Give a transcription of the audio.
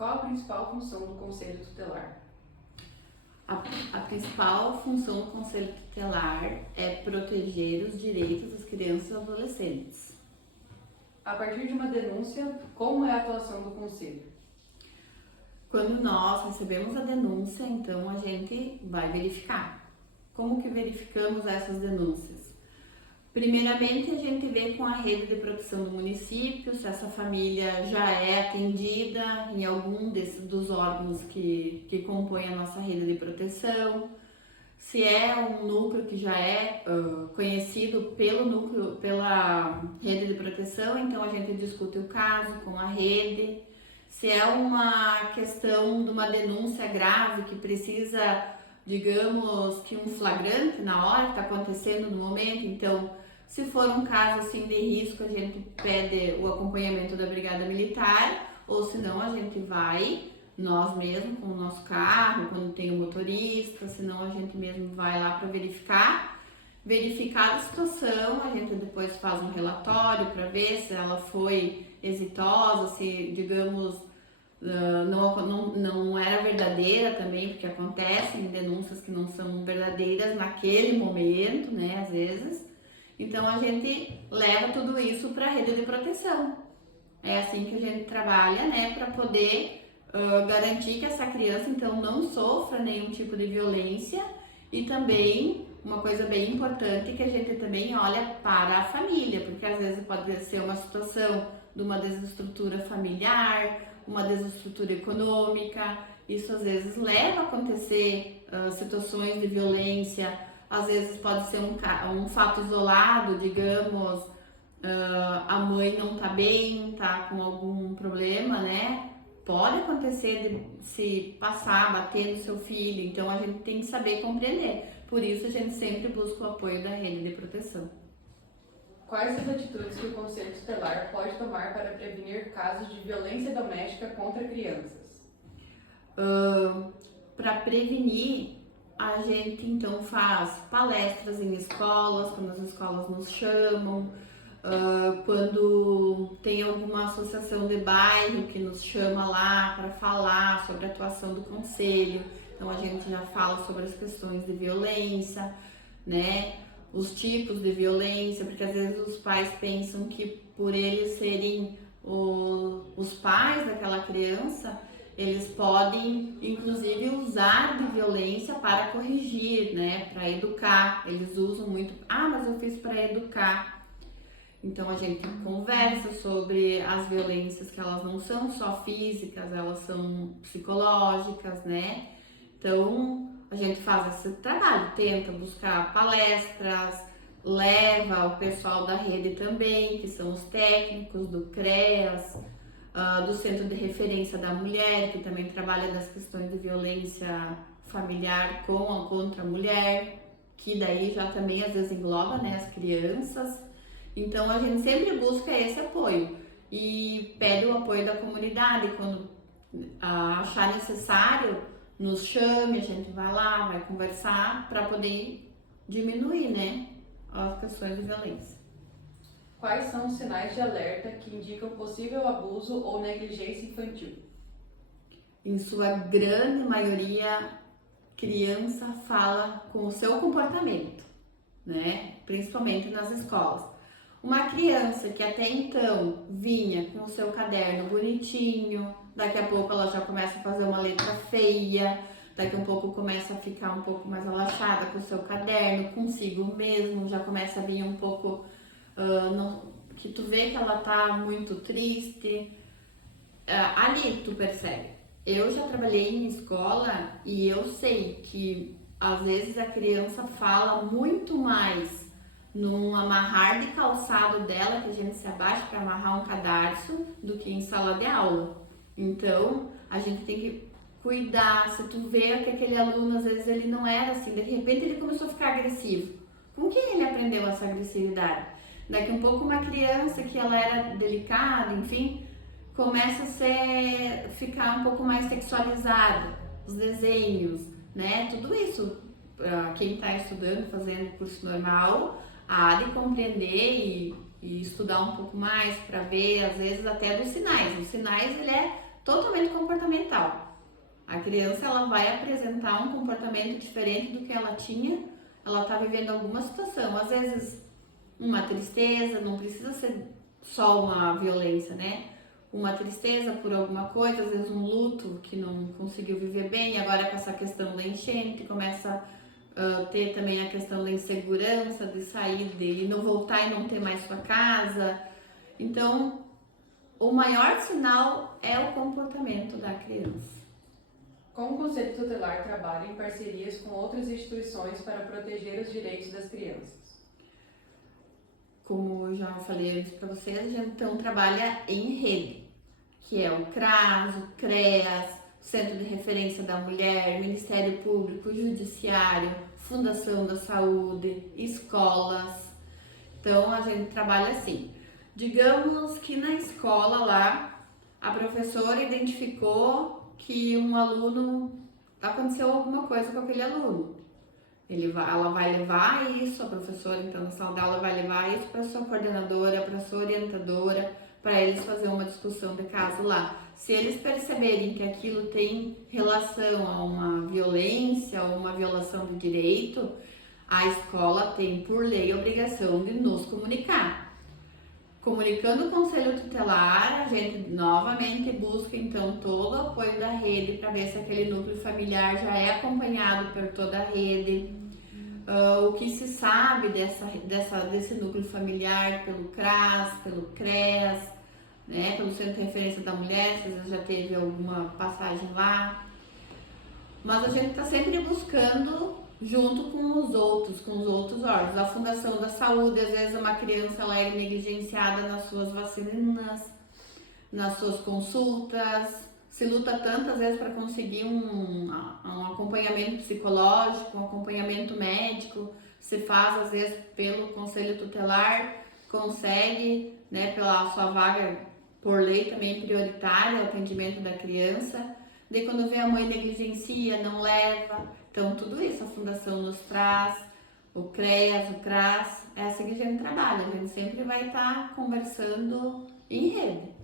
Qual a principal função do Conselho Tutelar? A principal função do Conselho Tutelar é proteger os direitos das crianças e adolescentes. A partir de uma denúncia, como é a atuação do Conselho? Quando nós recebemos a denúncia, então a gente vai verificar. Como que verificamos essas denúncias? Primeiramente, a gente vê com a rede de proteção do município se essa família já é atendida em algum dos órgãos que compõem a nossa rede de proteção, se é um núcleo que já é conhecido pela rede de proteção, então a gente discute o caso com a rede. Se é uma questão de uma denúncia grave que precisa, digamos, que um flagrante na hora que está acontecendo no momento, então se for um caso assim de risco, a gente pede o acompanhamento da Brigada Militar, ou senão a gente vai nós mesmos com o nosso carro, quando tem o motorista, senão a gente mesmo vai lá para verificar a situação, a gente depois faz um relatório para ver se ela foi exitosa, se, digamos, não era verdadeira também, porque acontecem denúncias que não são verdadeiras naquele momento, né, às vezes. Então a gente leva tudo isso para a rede de proteção. É assim que a gente trabalha, né, para poder garantir que essa criança então não sofra nenhum tipo de violência. E também uma coisa bem importante que a gente também olha para a família, porque às vezes pode ser uma situação de uma desestrutura familiar, uma desestrutura econômica. Isso às vezes leva a acontecer situações de violência. Às vezes pode ser um fato isolado, digamos, a mãe não tá bem, tá com algum problema, né? Pode acontecer de se passar, bater no seu filho, então a gente tem que saber compreender. Por isso a gente sempre busca o apoio da rede de proteção. Quais as atitudes que o Conselho Tutelar pode tomar para prevenir casos de violência doméstica contra crianças? Para prevenir, a gente então faz palestras em escolas, quando as escolas nos chamam, quando tem alguma associação de bairro que nos chama lá para falar sobre a atuação do conselho, então a gente já fala sobre as questões de violência, né? Os tipos de violência, porque às vezes os pais pensam que por eles serem os pais daquela criança, eles podem, inclusive, usar de violência para corrigir, né? Para educar. Eles usam muito, mas eu fiz para educar. Então a gente conversa sobre as violências, que elas não são só físicas, elas são psicológicas, né? Então a gente faz esse trabalho, tenta buscar palestras, leva o pessoal da rede também, que são os técnicos do CREAS, do Centro de Referência da Mulher, que também trabalha das questões de violência familiar contra a mulher, que daí já também às vezes engloba, né, as crianças. Então a gente sempre busca esse apoio e pede o apoio da comunidade. Quando achar necessário, nos chame, a gente vai lá, vai conversar para poder diminuir, né, as questões de violência. Quais são os sinais de alerta que indicam possível abuso ou negligência infantil? Em sua grande maioria, criança fala com o seu comportamento, né, principalmente nas escolas. Uma criança que até então vinha com o seu caderno bonitinho, daqui a pouco ela já começa a fazer uma letra feia, daqui a pouco começa a ficar um pouco mais relaxada com o seu caderno, consigo mesmo, já começa a vir um pouco, que tu vê que ela tá muito triste, ali tu percebe. Eu já trabalhei em escola e eu sei que às vezes a criança fala muito mais num amarrar de calçado dela, que a gente se abaixa para amarrar um cadarço, do que em sala de aula. Então, a gente tem que cuidar. Se tu vê que aquele aluno, às vezes, ele não era assim, de repente ele começou a ficar agressivo. Com quem ele aprendeu essa agressividade? Daqui um pouco uma criança que ela era delicada, enfim, começa a ficar um pouco mais sexualizada. Os desenhos, né? Tudo isso, quem está estudando, fazendo curso normal, há de compreender e estudar um pouco mais para ver, às vezes, até dos sinais. Os sinais, ele é totalmente comportamental. A criança ela vai apresentar um comportamento diferente do que ela tinha, ela está vivendo alguma situação, às vezes uma tristeza, não precisa ser só uma violência, né? Uma tristeza por alguma coisa, às vezes um luto que não conseguiu viver bem, agora com essa questão da enchente, começa a ter também a questão da insegurança, de sair dele, não voltar e não ter mais sua casa. Então, o maior sinal é o comportamento da criança. Como o Conselho Tutelar trabalha em parcerias com outras instituições para proteger os direitos das crianças? Como eu já falei antes para vocês, a gente então trabalha em rede, que é o CRAS, o CREAS, Centro de Referência da Mulher, Ministério Público, Judiciário, Fundação da Saúde, escolas. Então a gente trabalha assim. Digamos que na escola lá, a professora identificou que um aluno, aconteceu alguma coisa com aquele aluno. Ela vai levar isso, a professora, então, na sala dela vai levar isso para sua coordenadora, para sua orientadora, para eles fazerem uma discussão de caso lá. Se eles perceberem que aquilo tem relação a uma violência ou uma violação de direito, a escola tem, por lei, a obrigação de nos comunicar. Comunicando o Conselho Tutelar, a gente novamente busca então todo o apoio da rede para ver se aquele núcleo familiar já é acompanhado por toda a rede. O que se sabe desse núcleo familiar pelo CRAS, pelo CREAS, né, pelo Centro de Referência da Mulher, se às vezes já teve alguma passagem lá. Mas a gente está sempre buscando junto com os outros órgãos. A Fundação da Saúde, às vezes uma criança ela é negligenciada nas suas vacinas, nas suas consultas, se luta tantas vezes para conseguir um acompanhamento psicológico, um acompanhamento médico, se faz às vezes pelo Conselho Tutelar, consegue, né, pela sua vaga por lei também prioritária, o atendimento da criança. Daí quando vê a mãe negligencia, não leva. Então tudo isso a Fundação nos traz, o CREAS, o CRAS, é assim que a gente trabalha. A gente sempre vai estar conversando em rede.